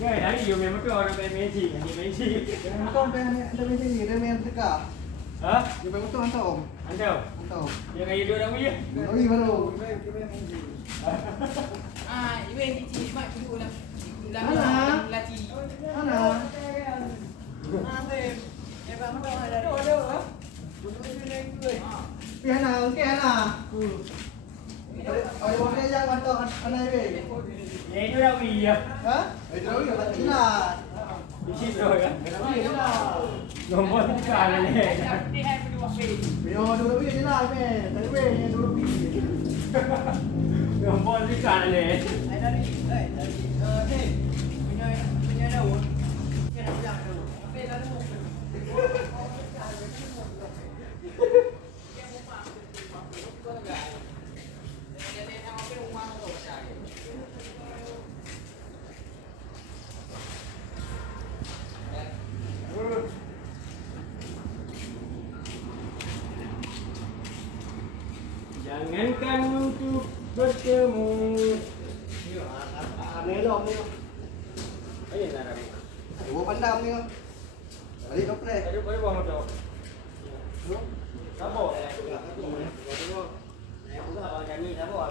Cái này nhiều miền Bắc rồi, đây mấy chị, anh mấy chị. Con bên này, đây bên gì đây bên tất cả. Hả? Giờ bên con ăn tôm. Ăn đâu? Ăn tôm. Giờ ngày đưa đâu biết? Nó đi vào đâu? À, bên chị mà chú là là chị. Nó là. Em vào đâu là đồ đâu á? Cái nào cái nào? Ở đây cái giang ăn tôm anh này về. Vậy đưa đâu gì vậy? Hả? Ở đâu vậy? Chính là Đi chip rồi á. cái là Gồm một tất cả này nè. Đi em đi học về. bây giờ đồ đâu biết thế nào về, thấy về nha đồ đâu biết. Gồm một tất cả này nè. Đây là đi, đây là đi. Thế, mình nhớ đâu? Cái nào dạng đâu? Đây là đâu? Jangankan untuk bertemu. Này lom đi không? Cái gì này là? Ủa bánh đâm đi không? Ở đây góc này. Cái đó có một chỗ. Đó bộ. Đó bộ. Này cũng là nhà ni đó bộ.